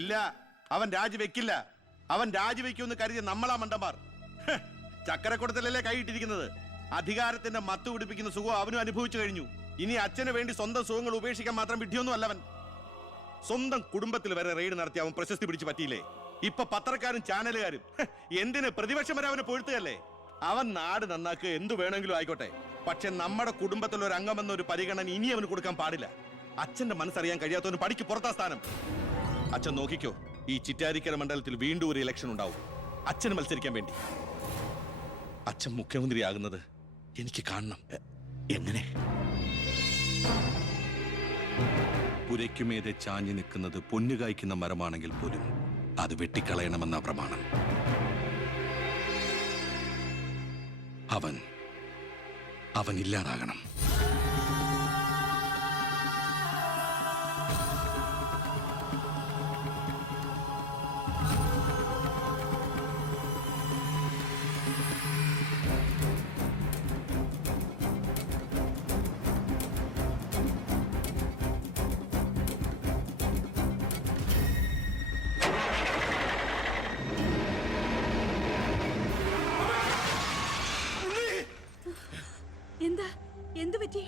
ഇല്ല, അവൻ രാജിവെക്കില്ല. അവൻ രാജിവെക്കുമെന്ന് കരുതിയ നമ്മളാ മണ്ടന്മാർ. ചക്കരക്കുടത്തിലല്ലേ കൈയിട്ടിരിക്കുന്നത്. അധികാരത്തിന്റെ മത്ത് പിടിപ്പിക്കുന്ന സുഖം അവനും അനുഭവിച്ചു കഴിഞ്ഞു. ഇനി അച്ഛന് വേണ്ടി സ്വന്തം സുഖങ്ങൾ ഉപേക്ഷിക്കാൻ മാത്രം വിഡ്ഢിയൊന്നും അല്ലവൻ. സ്വന്തം കുടുംബത്തിൽ വരെ റെയ്ഡ് നടത്തി അവൻ പ്രശസ്തി പിടിച്ചു പറ്റിയില്ലേ? ഇപ്പൊ പത്രക്കാരും ചാനലുകാരും എന്തിന് പ്രതിപക്ഷം വരെ അവനെ പൊഴുത്തുകയല്ലേ? അവൻ നാട് നന്നാക്കുക എന്തു വേണമെങ്കിലും ആയിക്കോട്ടെ, പക്ഷെ നമ്മുടെ കുടുംബത്തിൽ ഒരു അംഗമെന്ന ഒരു പരിഗണന ഇനി അവന് കൊടുക്കാൻ പാടില്ല. അച്ഛന്റെ മനസ്സറിയാൻ കഴിയാത്തവന് പടിക്ക് പുറത്താ സ്ഥാനം. അച്ഛൻ നോക്കിക്കോ, ഈ ചിറ്റാരിക്കര മണ്ഡലത്തിൽ വീണ്ടും ഒരു ഇലക്ഷൻ ഉണ്ടാവും അച്ഛന് മത്സരിക്കാൻ വേണ്ടി. അച്ഛൻ മുഖ്യമന്ത്രിയാകുന്നത് എനിക്ക് കാണണം. എങ്ങനെ? പുരയ്ക്കുമേതെ ചാഞ്ഞു നിൽക്കുന്നത് പൊന്നുകായ്ക്കുന്ന മരമാണെങ്കിൽ പോലും അത് വെട്ടിക്കളയണമെന്ന പ്രമാണം. അവൻ ഇല്ലാതാകണം. എന്താ? എന്തു പറ്റി?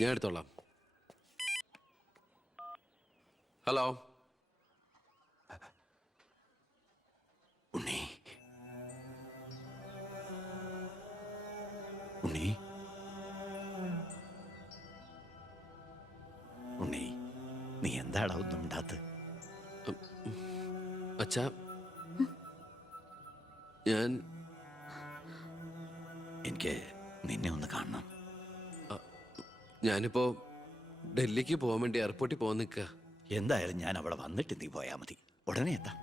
ഞാൻ എടുത്തോളാം. ഹലോ ഉണ്ണി, ഉണ്ണി, ഉണ്ണി, നീ എന്താടാ ഒന്നും ഉണ്ടാത്ത? അച്ഛാ, എനിക്ക് നിന്നെ ഒന്ന് കാണണം. ഞാനിപ്പോ ഡൽഹിക്ക് പോകാൻ വേണ്ടി എയർപോർട്ടിൽ പോകാൻ നിൽക്കുക. എന്തായാലും ഞാൻ അവിടെ വന്നിട്ട് നീ പോയാൽ മതി. ഉടനെ എത്താം.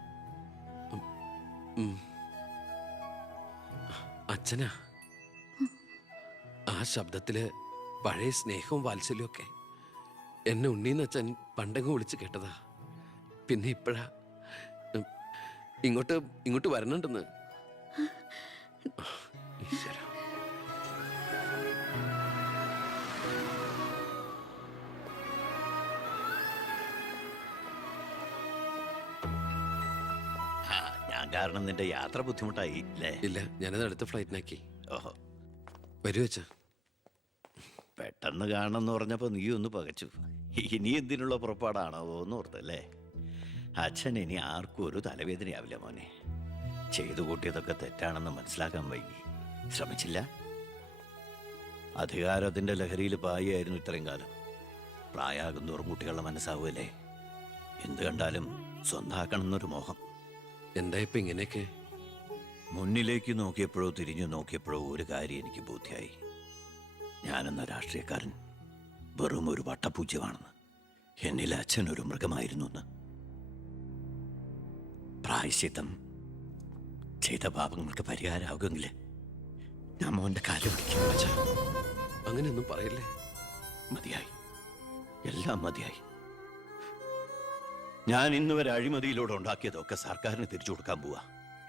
അച്ഛനാ, ആ ശബ്ദത്തില് പഴയ സ്നേഹവും വാത്സല്യവും ഒക്കെ എന്നെ ഉണ്ണീന്ന് അച്ഛൻ പണ്ടെങ്ങും വിളിച്ച് കേട്ടതാ. പിന്നെ ഇപ്പോഴാ ഇങ്ങോട്ട് വരണുണ്ടെന്ന്. ഈശ്വര, ഞാൻ കാരണം നിന്റെ യാത്ര ബുദ്ധിമുട്ടായി അല്ലേ? ഇല്ല, ഞാനത് അടുത്ത ഫ്ലൈറ്റിനാക്കി. ഓഹോ, വരൂ അച്ഛാ. പെട്ടെന്ന് കാണണമെന്ന് പറഞ്ഞപ്പോൾ നീ ഒന്ന് പകച്ചു. ഇനി എന്തിനുള്ള പുറപ്പാടാണോ എന്ന് ഓർത്തല്ലേ? അച്ഛൻ ഇനി ആർക്കും ഒരു തലവേദനയാവില്ല മോനെ. ചെയ്തു കൂട്ടിയതൊക്കെ തെറ്റാണെന്ന് മനസ്സിലാക്കാൻ വൈകി. ശ്രമിച്ചില്ല. അധികാരത്തിന്റെ ലഹരിയിൽ പായായിരുന്നു ഇത്രയും കാലം. പ്രായമാകുന്നോറും കുട്ടികളുടെ മനസ്സാവുമല്ലേ? എന്ത് കണ്ടാലും സ്വന്താക്കണമെന്നൊരു മോഹം. എന്താ ഇപ്പൊ ഇങ്ങനെയൊക്കെ? മുന്നിലേക്ക് നോക്കിയപ്പോഴോ തിരിഞ്ഞു നോക്കിയപ്പോഴോ ഒരു കാര്യം എനിക്ക് ബോധ്യായി. ഞാനെന്ന രാഷ്ട്രീയക്കാരൻ വെറും ഒരു വട്ടപൂജ്യമാണെന്ന്. എന്നിൽ അച്ഛൻ ഒരു മൃഗമായിരുന്നു എന്ന്. പ്രായശ്ചിത്തം ചെയ്ത പാപങ്ങൾക്ക് പരിഹാരമാകുമെങ്കിൽ ഞാൻ മോന്റെ കാല് പിടിക്കും. അച്ഛാ, അങ്ങനെയൊന്നും പറയല്ലേ. മതിയായി, എല്ലാം മതിയായി. ഞാൻ ഇന്ന് വരെ അഴിമതിയിലൂടെ ഉണ്ടാക്കിയതൊക്കെ സർക്കാരിന് തിരിച്ചു കൊടുക്കാൻ പോവാ.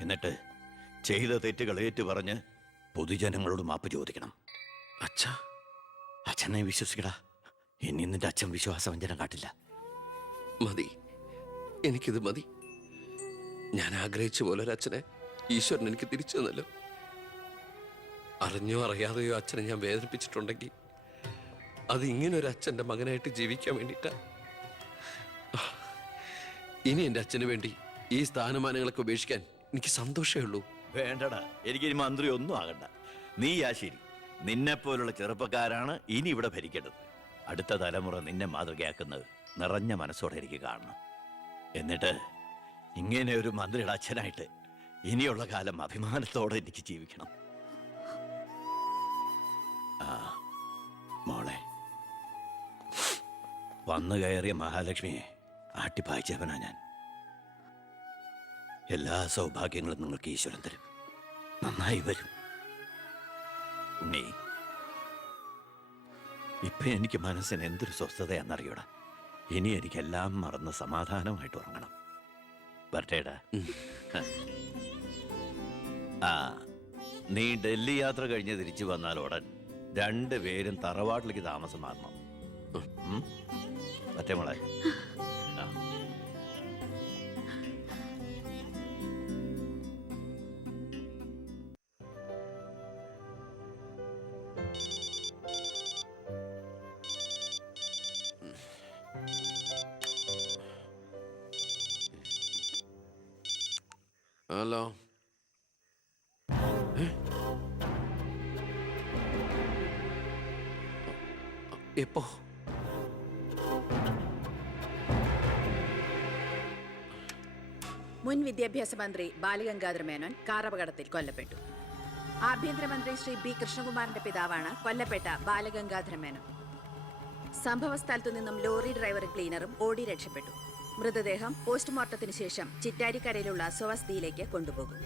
എന്നിട്ട് ചെയ്ത തെറ്റുകൾ ഏറ്റുപറഞ്ഞ് പൊതുജനങ്ങളോട് മാപ്പ് ചോദിക്കണം. അച്ഛാ, അച്ഛനെ വിശ്വസിക്കടാ. ഇനി നിന്റെ അച്ഛൻ വിശ്വാസവഞ്ചനം കാട്ടില്ല. മതി, എനിക്കിത് മതി. ഞാൻ ആഗ്രഹിച്ച പോലെ ഒരു അച്ഛനെ ഈശ്വരൻ എനിക്ക് തിരിച്ചു തന്നല്ലോ. അറിഞ്ഞോ അറിയാതെയോ അച്ഛനെ ഞാൻ വേദനിപ്പിച്ചിട്ടുണ്ടെങ്കിൽ അത് ഇങ്ങനൊരു അച്ഛൻ്റെ മകനായിട്ട് ജീവിക്കാൻ വേണ്ടിയിട്ടാ. ഇനി എൻ്റെ അച്ഛന് വേണ്ടി ഈ സ്ഥാനമാനങ്ങളൊക്കെ ഉപേക്ഷിക്കാൻ എനിക്ക് സന്തോഷമേ ഉള്ളൂ. വേണ്ടടാ, എനിക്ക് മന്ത്രി ഒന്നും ആകണ്ട. നീ ആ ശരി, നിന്നെപ്പോലുള്ള ചെറുപ്പക്കാരാണ് ഇനി ഇവിടെ ഭരിക്കേണ്ടത്. അടുത്ത തലമുറ നിന്നെ മാതൃകയാക്കുന്നത് നിറഞ്ഞ മനസ്സോടെ എനിക്ക് കാണണം. എന്നിട്ട് ഇങ്ങനെ ഒരു മന്ത്രിയുടെ അച്ഛനായിട്ട് ഇനിയുള്ള കാലം അഭിമാനത്തോടെ എനിക്ക് ജീവിക്കണം. ആ മോളെ, വന്നു കയറിയ മഹാലക്ഷ്മിയെ ആട്ടിപ്പായിച്ചവനാ ഞാൻ. എല്ലാ സൗഭാഗ്യങ്ങളും നിങ്ങൾക്ക് ഈശ്വരൻ തരും. നന്നായി വരും. ഉണ്ണി, ഇപ്പൊ എനിക്ക് മനസ്സിന് എന്തൊരു സ്വസ്ഥതയാണെന്നറിയൂടാ. ഇനി എനിക്കെല്ലാം മറന്ന് സമാധാനമായിട്ട് ഉറങ്ങണം. വരട്ടേടാ. ആ നീ ഡൽഹി യാത്ര കഴിഞ്ഞ് തിരിച്ചു വന്നാൽ ഉടൻ രണ്ടുപേരും തറവാട്ടിലേക്ക് താമസം മാറണം. മറ്റേ മോളെ ആ. ഹലോ. എപ്പോ? മുൻ വിദ്യാഭ്യാസ മന്ത്രി ബാലഗംഗാധര മേനോൻ കാറപകടത്തിൽ കൊല്ലപ്പെട്ടു. ആഭ്യന്തരമന്ത്രി ശ്രീ ബി കൃഷ്ണകുമാറിന്റെ പിതാവാണ് കൊല്ലപ്പെട്ട ബാലഗംഗാധര മേനോൻ. സംഭവസ്ഥലത്തു നിന്നും ലോറി ഡ്രൈവറും ക്ലീനറും ഓടി രക്ഷപ്പെട്ടു. മൃതദേഹം പോസ്റ്റ്മോർട്ടത്തിന് ശേഷം ചിറ്റാരിക്കരയിലുള്ള സ്വവസതിയിലേക്ക് കൊണ്ടുപോകും.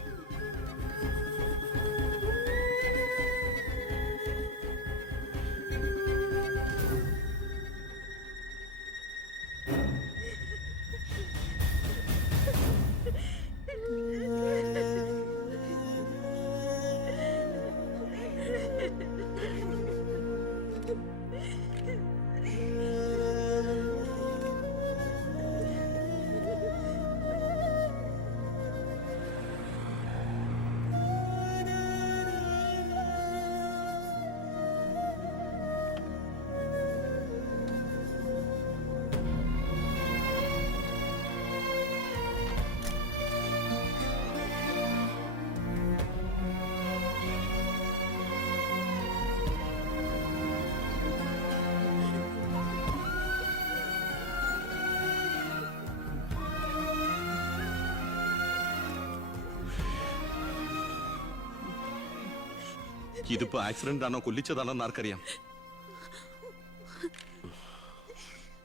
ഇതിപ്പോ ആക്സിഡന്റ് ആണോ കൊല്ലിച്ചതാണോ എന്ന് ആർക്കറിയാം?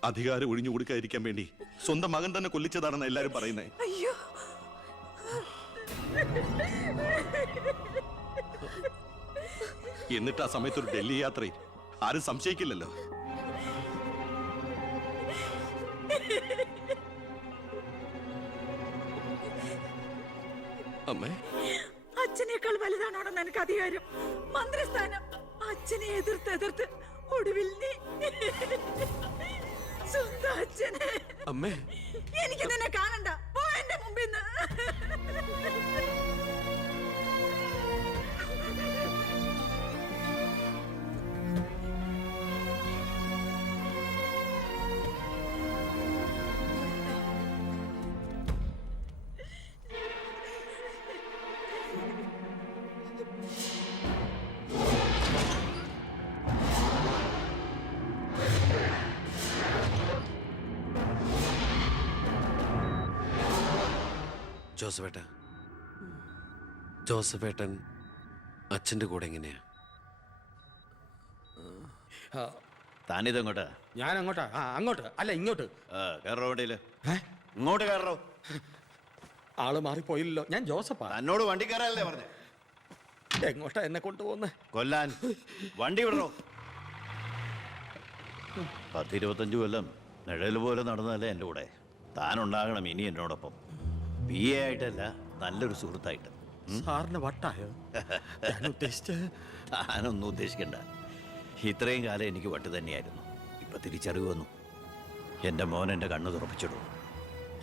അധികാരം ഒഴിഞ്ഞു കൊടുക്കാതിരിക്കാൻ വേണ്ടി സ്വന്തം മകൻ തന്നെ കൊല്ലിച്ചതാണെന്ന് എല്ലാരും പറയുന്നേ. അയ്യോ, എന്നിട്ട് ആ സമയത്ത് ഒരു ഡൽഹി യാത്രയിൽ ആരും സംശയിക്കില്ലല്ലോ. അമ്മേ, അച്ഛനേക്കാൾ വലുതാണോടെന്ന് എനിക്ക് അധികാരം, മന്ത്രിസ്ഥാനം. അച്ഛനെ എതിർത്ത് ഒടുവിൽ നീ സ്വന്തം അച്ഛനെ. അമ്മേ, എനിക്ക് നിന്നെ കാണണ്ട, പോ എന്റെ മുമ്പിൽ നിന്ന്. ജോസഫേട്ടൻ അച്ഛൻ്റെ കൂടെ എങ്ങനെയാ? താനിതെങ്ങോട്ടാ? ഞാൻ അങ്ങോട്ടാ? അങ്ങോട്ട് അല്ല, ഇങ്ങോട്ട്. കയറോ വണ്ടിയില്. ഇങ്ങോട്ട് കയറോ. ആള് മാറിപ്പോയില്ലല്ലോ. ഞാൻ ജോസഫാ. തന്നോട് വണ്ടി കയറാനല്ലേ പറഞ്ഞേ? എങ്ങോട്ടാ എന്നെ കൊണ്ടുപോകുന്നേ? കൊല്ലാൻ. വണ്ടി വിടറോ. 10-25 കൊല്ലം നിഴൽ പോലെ നടന്നതല്ലേ എൻ്റെ കൂടെ. താനുണ്ടാകണം ഇനി എന്നോടൊപ്പം. PA ആയിട്ടല്ല, നല്ലൊരു സുഹൃത്തായിട്ട്. സാറിന് വട്ടായോ? ഞാൻ ഉദ്ദേശിച്ച താനൊന്നും ഉദ്ദേശിക്കണ്ട. ഇത്രയും കാലം എനിക്ക് വട്ട് തന്നെയായിരുന്നു. ഇപ്പൊ തിരിച്ചറിവ് വന്നു. എൻ്റെ മോൻ എൻ്റെ കണ്ണ് തുറപ്പിച്ചിടും.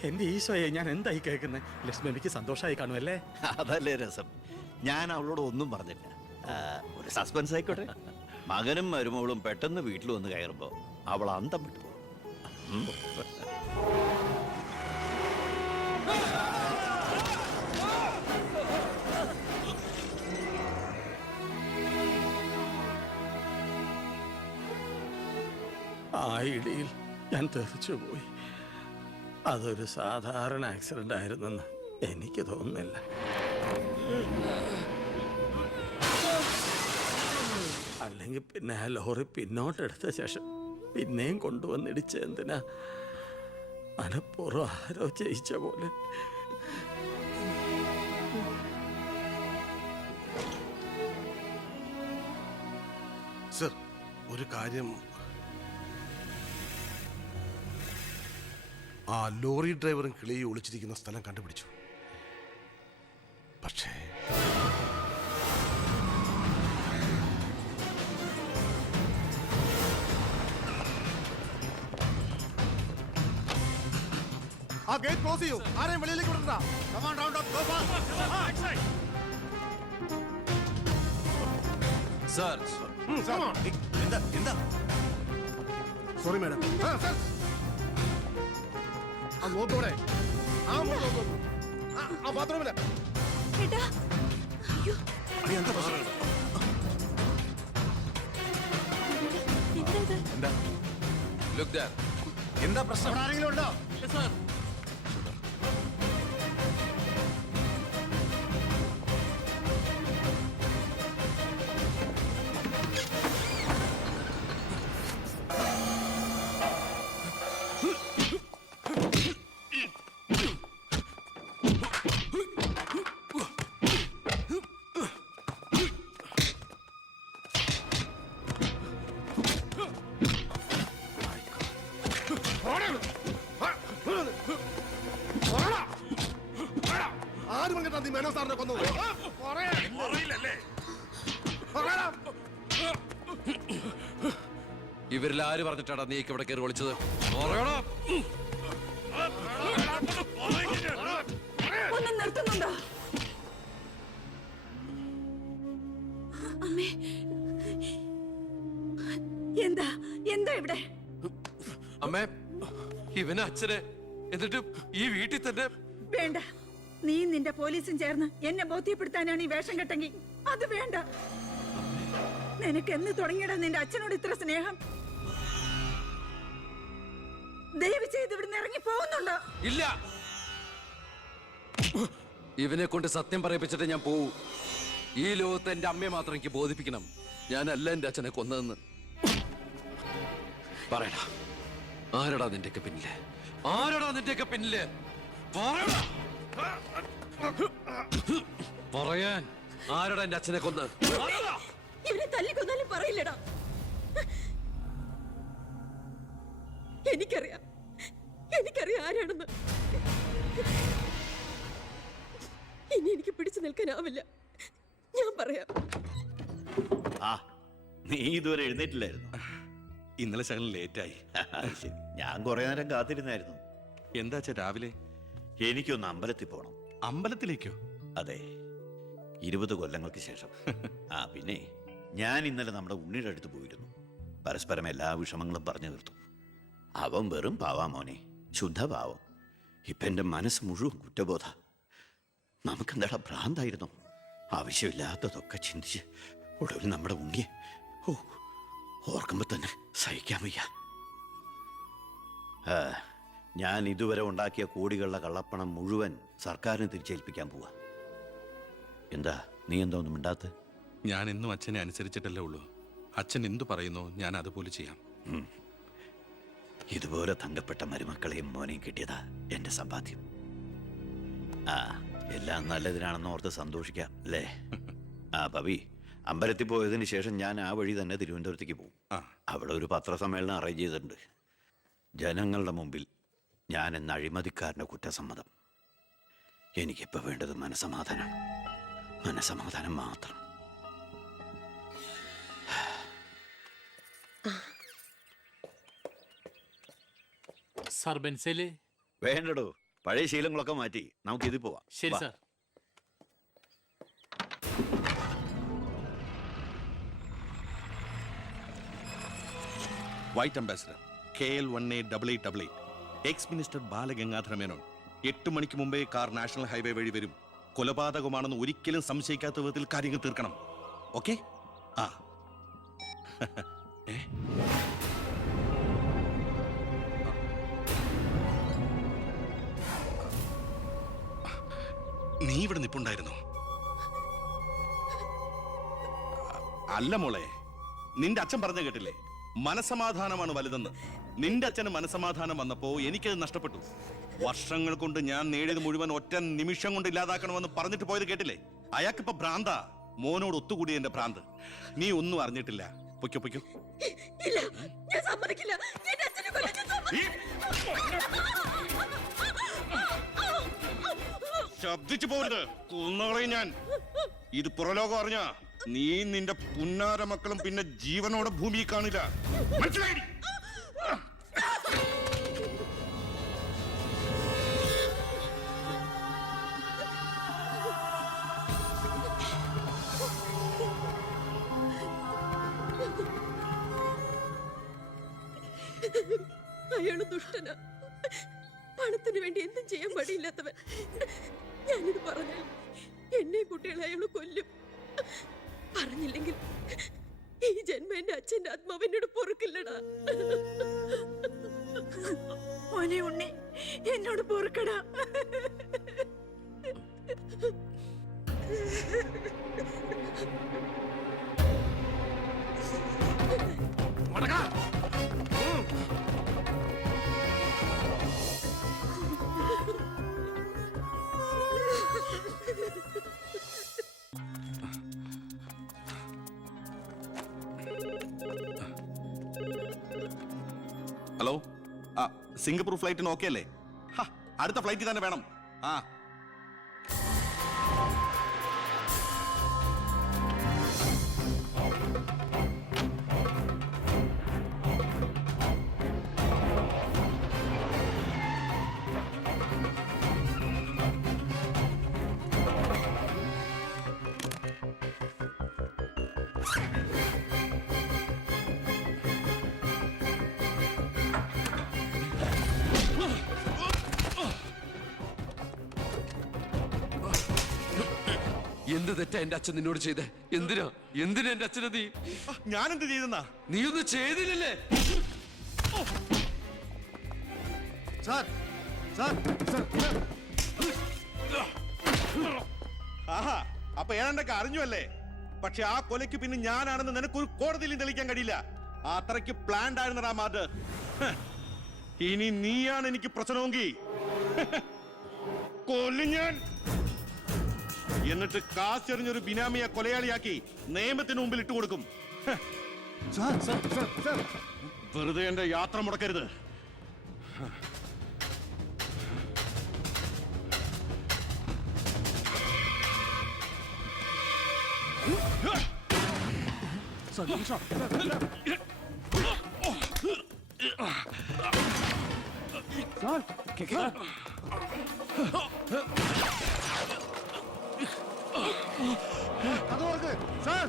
എന്റെ ഈശോയെ, ഞാൻ എന്തായി കേൾക്കുന്നത്? ലക്ഷ്മിക്ക് സന്തോഷമായി കാണുമല്ലേ? അതല്ലേ രസം. ഞാൻ അവളോട് ഒന്നും പറഞ്ഞില്ല. ഒരു സസ്പെൻസ് ആയിക്കോട്ടെ. മകനും മരുമകളും പെട്ടെന്ന് വീട്ടിൽ വന്ന് കയറുമ്പോൾ അവൾ അന്തം വിട്ടു പോകും. ആ ഇടിയിൽ ഞാൻ തെറിച്ചുപോയി. അതൊരു സാധാരണ ആക്സിഡന്റ് ആയിരുന്നെന്ന് എനിക്ക് തോന്നുന്നില്ല. അല്ലെങ്കിൽ പിന്നെ ആ ലോറി പിന്നോട്ടെടുത്ത ശേഷം പിന്നെയും കൊണ്ടുവന്നിടിച്ച എന്തിനാ? മനപ്പൂർവ്വം ആരോ ജയിച്ച പോലെ. സർ, ഒരു കാര്യം, ആ ലോറി ഡ്രൈവറും കിളിയും ഒളിച്ചിരിക്കുന്ന സ്ഥലം കണ്ടുപിടിച്ചു. പക്ഷേ ആ ഗേറ്റ് ക്ലോസ് ചെയ്യൂ. ആരെയും വെളിയിലേക്ക് വിടണ്ട. Come on, round up, go fast. Sir Come on. എന്താ Sorry, madam. Sir. ആ നോക്കോടെ. ആ നോക്കൂ. ആ ബാത്റൂമില്. ഏട്ടാ അയ്യോ എന്താ പ്രശ്നം എന്താ എന്താ Look there. എന്താ പ്രശ്നം അവിടെ ആരെങ്കിലും ഉണ്ടോ? ആര് പറഞ്ഞിട്ടാ നീ മേനോ സാറിനെ കൊന്നത്? പറയടാ. ഇവരിൽ ആര് പറഞ്ഞിട്ടാടാ നീ ഇവിടെ കയറി വിളിച്ചത്? പറയടാ. ഒന്ന് നിർത്തുന്നുണ്ടോ? അമ്മേ എന്താ എന്താ ഇവിടെ? അമ്മേ, ഇവന് അച്ഛനെ എന്നിട്ട് ഈ വീട്ടിൽ തന്നെ. വേണ്ട, നീ നിന്റെ പോലീസും ചേർന്ന് എന്നെ ബോധ്യപ്പെടുത്താനാണ് ഈ വേഷം കെട്ടെങ്കിൽ അത് വേണ്ട. നിനക്ക് എന്ന് തുടങ്ങിയടാ നിന്റെ അച്ഛനോട് ഇത്ര സ്നേഹം? ദയവ് ചെയ്ത് ഇവിടുന്ന് ഇറങ്ങി പോകുന്നുണ്ടോ? ഇല്ല, ഇവനെ കൊണ്ട് സത്യം പറയിപ്പിച്ചിട്ട് ഞാൻ പോവൂ. ഈ ലോകത്ത് എന്റെ അമ്മയെ മാത്രം എനിക്ക് ബോധിപ്പിക്കണം ഞാനല്ല എന്റെ അച്ഛനെ കൊന്നതെന്ന്. പറയടാ, ആരടാ നിന്റെയൊക്കെ പിന്നില്? ആരടാ നിന്റെയൊക്കെ പിന്നില്? പറയടാ. പറയാൻ ആരടാ എന്റെ അച്ഛനെ കൊന്ന്? ഇവനെ തല്ലിക്കൊന്നാലും പറയില്ലടാ. എനിക്കറിയാം ആരാണെന്ന്. ഇനി എനിക്ക് പിടിച്ചു നിൽക്കാനാവില്ല. ഞാൻ പറയാം. ആ, നീ ഇതുവരെ എഴുന്നേറ്റില്ലായിരുന്നു. ഇന്നലെ ശകലം ലേറ്റായി. ശരി, ഞാൻ കുറെ നേരം കാത്തിരുന്നായിരുന്നു. എന്താ രാവിലെ? എനിക്കൊന്ന് അമ്പലത്തിൽ പോകണം. അമ്പലത്തിലേക്കോ? അതെ, 20 കൊല്ലങ്ങൾക്ക് ശേഷം. ആ പിന്നെ ഞാൻ ഇന്നലെ നമ്മുടെ ഉണ്ണിയുടെ അടുത്ത് പോയിരുന്നു. പരസ്പരം എല്ലാ വിഷമങ്ങളും പറഞ്ഞു തീർത്തു. അവൻ വെറും പാവാ മോനെ, ശുദ്ധഭാവം. ഇപ്പൊ എന്റെ മനസ്സ് മുഴുവൻ കുറ്റബോധ. നമുക്കെന്താടാ ഭ്രാന്തായിരുന്നു? ആവശ്യമില്ലാത്തതൊക്കെ ചിന്തിച്ച് ഒടുവിൽ നമ്മുടെ ഉണ്ണിയെ ഓർക്കുമ്പോ തന്നെ സഹിക്കാൻ വയ്യ. ഞാൻ ഇതുവരെ ഉണ്ടാക്കിയ കോടികളുടെ കള്ളപ്പണം മുഴുവൻ സർക്കാരിന് തിരിച്ചേൽപ്പിക്കാൻ പോവാ. എന്താ നീ എന്താ ഒന്നും മിണ്ടാത്ത? ഞാൻ എന്നും അച്ഛനെ അനുസരിച്ചിട്ടല്ലേ ഉള്ളൂ. അച്ഛൻ എന്തു പറയുന്നോ ഞാൻ അതുപോലെ ചെയ്യാം. ഇതുപോലെ തങ്കപ്പെട്ട മരുമക്കളെയും മോനെയും കിട്ടിയതാ എന്റെ സമ്പാദ്യം. ആ, എല്ലാം നല്ലതിനാണെന്ന് ഓർത്ത് സന്തോഷിക്കാം അല്ലേ? ആ പവി, അമ്പലത്തിൽ പോയതിന് ശേഷം ഞാൻ ആ വഴി തന്നെ തിരുവനന്തപുരത്തേക്ക് പോകും. അവിടെ ഒരു പത്രസമ്മേളനം അറേഞ്ച് ചെയ്തിട്ടുണ്ട്. ജനങ്ങളുടെ മുമ്പിൽ ഞാൻ എന്ന അഴിമതിക്കാരൻ്റെ കുറ്റസമ്മതം. എനിക്കിപ്പോൾ വേണ്ടത് മനസമാധാനമാണ്. മനസമാധാനം മാത്രം. സാർ ബെൻസേല്? വേണ്ടടോ, പഴയ ശീലങ്ങളൊക്കെ മാറ്റി നമുക്കിത് പോവാം. ശരി വാ. Sir. White ambassador KL188888 X minister Balagangadhara Menon. 8 മണിക്ക് മുമ്പേ കാർ നാഷണൽ ഹൈവേ വഴി വരും. കൊലപാതകമാണെന്ന് ഒരിക്കലും സംശയിക്കാത്ത വിധത്തിൽ കാര്യങ്ങൾ തീർക്കണം. ഓക്കെ? ആ നീ ഇവിടെ നിപ്പുണ്ടായിരുന്നോ? അല്ല മോളെ, നിന്റെ അച്ഛൻ പറഞ്ഞു കേട്ടില്ലേ, മനസമാധാനമാണ് വലുതെന്ന്. നിന്റെ അച്ഛന് മനസമാധാനം വന്നപ്പോ എനിക്കത് നഷ്ടപ്പെട്ടു. വർഷങ്ങൾ കൊണ്ട് ഞാൻ നേടിയത് മുഴുവൻ ഒറ്റ നിമിഷം കൊണ്ട് ഇല്ലാതാക്കണമെന്ന് പറഞ്ഞിട്ട് പോയത് കേട്ടില്ലേ? അയാൾക്കിപ്പോ ഭ്രാന്താ. മോനോട് ഒത്തുകൂടി എന്റെ ഭ്രാന്ത്. നീ ഒന്നും അറിഞ്ഞിട്ടില്ല. പൊയ്ക്കോ പൊയ്ക്കോ. ഇല്ല, ഞാൻ സമ്മതിക്കില്ല. എന്റെ അച്ഛനെ കൊല്ലാൻ ഞാൻ ശബ്ദിച്ചു പോകരുത്, കൊന്നോളയും ഞാൻ. ഇത് പുറലോകം അറിഞ്ഞ നീ നിന്റെ പുന്നാര മക്കളും പിന്നെ ജീവനോടെ ഭൂമിയിൽ കാണില്ല. മനസ്സിലായി? അയാള് ദുഷ്ടനാ, പണത്തിന് വേണ്ടി എന്തും ചെയ്യാൻ മടിയില്ലാത്തവൻ. ഞാനിത് പറഞ്ഞാൽ എന്നെ കുട്ടികളെ അയാള് കൊല്ലും. പറഞ്ഞില്ലെങ്കിൽ ഈ ജന്മം എന്റെ അച്ഛന്റെ ആത്മാവിനോട് പൊറുക്കില്ലടാ. മോനെ ഉണ്ണി, എന്നോട് പൊറുക്കടാ. ഹലോ, ആ സിംഗപ്പൂർ ഫ്ലൈറ്റിന് ഓക്കെ അല്ലേ? അടുത്ത ഫ്ലൈറ്റ് തന്നെ വേണം. ആ എന്ത് തെറ്റാ എന്റെ അച്ഛൻ നിന്നോട് ചെയ്തേ? എന്തിനാ എന്റെ അച്ഛനെ ഞാനെന്ത് ചെയ്തെന്നാ? നീ ഒന്നും ചെയ്തില്ലല്ലേ? സാർ സാർ സാർ ആഹാ, അപ്പൊ ഏതാണ്ടൊക്കെ അറിഞ്ഞു അല്ലേ? പക്ഷെ ആ കൊലയ്ക്ക് പിന്നെ ഞാനാണെന്ന് നിനക്കൊരു കോടതിയിലും തെളിയിക്കാൻ കഴിയില്ല. അത്രയ്ക്ക് പ്ലാൻഡ് ആയിരുന്നടാ മാത്. ഇനി നീയാണ് എനിക്ക് പ്രശ്നമെങ്കിൽ കൊല്ലും ഞാൻ. എന്നിട്ട് കാശെറിഞ്ഞൊരു ബിനാമിയെ കൊലയാളിയാക്കി നിയമത്തിന് മുമ്പിൽ ഇട്ടുകൊടുക്കും. സാർ സാർ സാർ സാർ വെറുതെ എന്റെ യാത്ര മുടക്കരുത്. അത് ഓർക്ക് സാർ.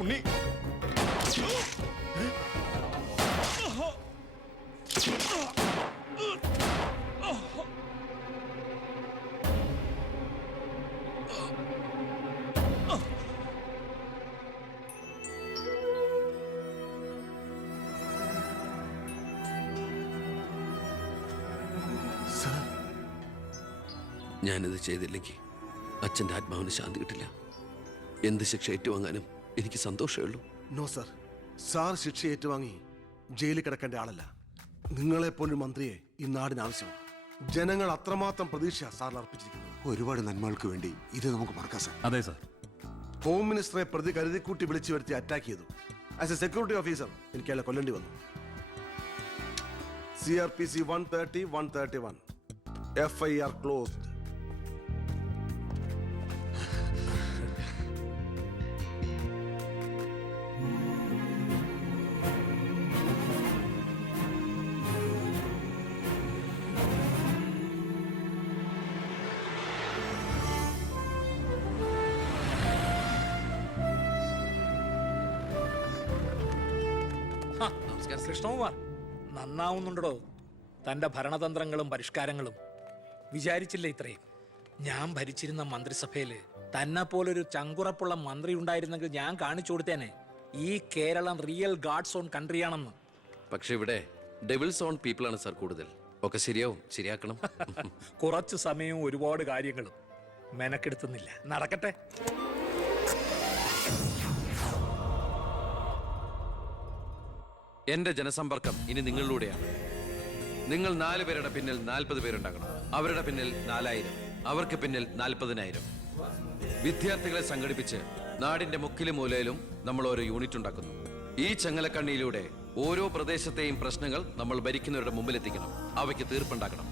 ഉണ്ണി, ഞാനിത് ചെയ്തില്ലെങ്കിൽ അച്ഛൻ്റെ ആത്മാവിന് ശാന്തി കിട്ടില്ല. എന്ത് ശിക്ഷ ഏറ്റുവാങ്ങാനും എനിക്ക് സന്തോഷമേ ഉള്ളൂ. നോ സർ, സാർ ശിക്ഷ ഏറ്റുവാങ്ങി ജയിലിൽ കിടക്കേണ്ട ആളല്ല. നിങ്ങളെപ്പോലൊരു മന്ത്രിയെ ഈ നാടിന് ആവശ്യമാണ്. ജനങ്ങൾ അത്രമാത്രം പ്രതീക്ഷ സാറിന് അർപ്പിച്ചിരിക്കുന്നത്. ഒരുപാട് നന്മകൾക്ക് വേണ്ടി ഇത് നമുക്ക് മറക്കാം സാർ. അതെ സാർ. ഹോം മിനിസ്റ്ററെ പ്രതി കരുതിക്കൂട്ടി വിളിച്ചു വരുത്തി അറ്റാക്ക് ചെയ്തു. ആസ് എ സെക്യൂരിറ്റി ഓഫീസർ എനിക്ക് അയാളെ കൊല്ലേണ്ടി വന്നു. CRPC 130, 131 FIR closed. കൃഷ്ണകുമാർ നന്നാവുന്നുണ്ടോ? തന്റെ ഭരണതന്ത്രങ്ങളും പരിഷ്കാരങ്ങളും വിചാരിച്ചില്ല ഇത്രയും. ഞാൻ ഭരിച്ചിരുന്ന മന്ത്രിസഭയില് തന്നെ പോലൊരു ചങ്കുറപ്പുള്ള മന്ത്രി ഉണ്ടായിരുന്നെങ്കിൽ ഞാൻ കാണിച്ചു കൊടുത്തേനെ ഈ കേരളം റിയൽ ഗാഡ്സ് ഓൺ കൺട്രിയാണെന്ന്. പക്ഷെ ഇവിടെ ഡെവിൾസ് ഓൺ പീപ്പിൾ ആണ് സാർ കൂടുതൽ. ഒക്കെ ശരിയാവും, ശരിയാക്കണം. കുറച്ചു സമയവും ഒരുപാട് കാര്യങ്ങളും മെനക്കെടുത്തുന്നില്ല. നടക്കട്ടെ. എന്റെ ജനസമ്പർക്കം ഇനി നിങ്ങളിലൂടെയാണ്. നിങ്ങൾ 4 പേരുടെ പിന്നിൽ 40 പേരുണ്ടാകണം. അവരുടെ പിന്നിൽ 4000, അവർക്ക് പിന്നിൽ 40,000. വിദ്യാർത്ഥികളെ സംഘടിപ്പിച്ച് നാടിന്റെ മുക്കിലും മൂലയിലും നമ്മൾ ഓരോ യൂണിറ്റ് ഉണ്ടാക്കുന്നു. ഈ ചങ്ങലക്കണ്ണിയിലൂടെ ഓരോ പ്രദേശത്തെയും പ്രശ്നങ്ങൾ നമ്മൾ ഭരിക്കുന്നവരുടെ മുമ്പിലെത്തിക്കണം. അവയ്ക്ക് തീർപ്പുണ്ടാക്കണം.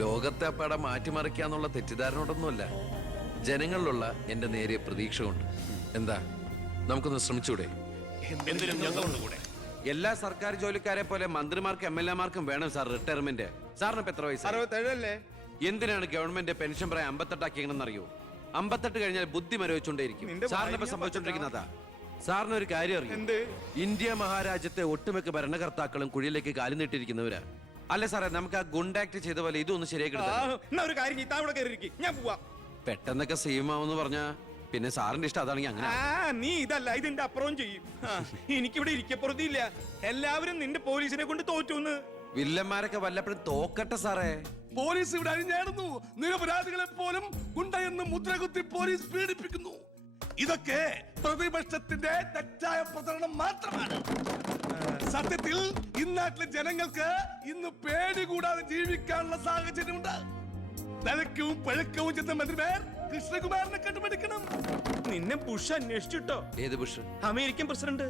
ലോകത്തെ അപ്പാടെ മാറ്റിമറിക്കാന്നുള്ള തെറ്റിദ്ധാരണയോടൊന്നുമല്ല, ജനങ്ങളിലുള്ള എന്റെ നേരിയ പ്രതീക്ഷ കൊണ്ട്. എന്താ, നമുക്കൊന്ന് ശ്രമിച്ചൂടെ? എല്ലാ സർക്കാർ ജോലിക്കാരെ പോലെ മന്ത്രിമാർക്കും MLA-മാർക്കും വേണം സാർ റിട്ടയർമെന്റ്. സാറിന് എത്ര വയസ്സ്? 67 എന്തിനാണ് ഗവൺമെന്റ് പെൻഷൻ പ്രായം 58 ആക്കിയെന്ന് അറിയോ? 58 കഴിഞ്ഞാൽ ബുദ്ധി മരവിച്ചുകൊണ്ടേയിരിക്കും. സാറിന് ഇപ്പൊ സംഭവിച്ചുകൊണ്ടിരിക്കുന്നതാ. സാറിന് ഒരു കാര്യം അറിയാം, ഇന്ത്യ മഹാരാജ്യത്തെ ഒട്ടുമിക്ക ഭരണകർത്താക്കളും കുഴിയിലേക്ക് കാലു നീട്ടിയിരിക്കുന്നവരാ. അല്ലെ സാറേ, നമുക്ക് ആ ഗുണ്ടാക്ട് ചെയ്ത പോലെ ഇതൊന്ന് ശരിയാക്കി പെട്ടെന്നൊക്കെ സീമാവെന്ന് പറഞ്ഞാ പിന്നെ സാറിന്റെ ഇഷ്ടം അതാണെങ്കിൽ അങ്ങനെ. നീ ഇതല്ല ഇതിന്റെ അപ്പുറം ചെയ്യും. എനിക്കിവിടെ ഇരിക്കപ്പുറത്തില്ല. എല്ലാവരും നിന്റെ പോലീസിനെ കൊണ്ട് തോറ്റുന്ന്. വില്ലന്മാരൊക്കെ വല്ലപ്പോഴും തോക്കട്ടെ സാറേ. പോലീസ് ഇവിടെ അഴിഞ്ഞാടുന്നു. നിരപരാധികളെ പോലും ഗുണ്ടയെന്ന് മുദ്രകുത്തി പോലീസ് പീഡിപ്പിക്കുന്നു. ഇതൊക്കെ പ്രതിപക്ഷത്തിന്റെ തെറ്റായ പ്രചരണം മാത്രമാണ്. സത്യത്തിൽ ഇന്നാട്ടിലെ ജനങ്ങൾക്ക് ഇന്ന് പേടി കൂടാതെ ജീവിക്കാനുള്ള സാഹചര്യമുണ്ട്. നിലയ്ക്കവും പഴക്കവും ചെന്ന മന്ത്രിമാർ കൃഷ്ണകുമാറിനെ കണ്ടുപിടിക്കണം. നിന്നെ ബുഷ് അന്വേഷിച്ചിട്ടോ? ഏത് ബുഷ്? American president.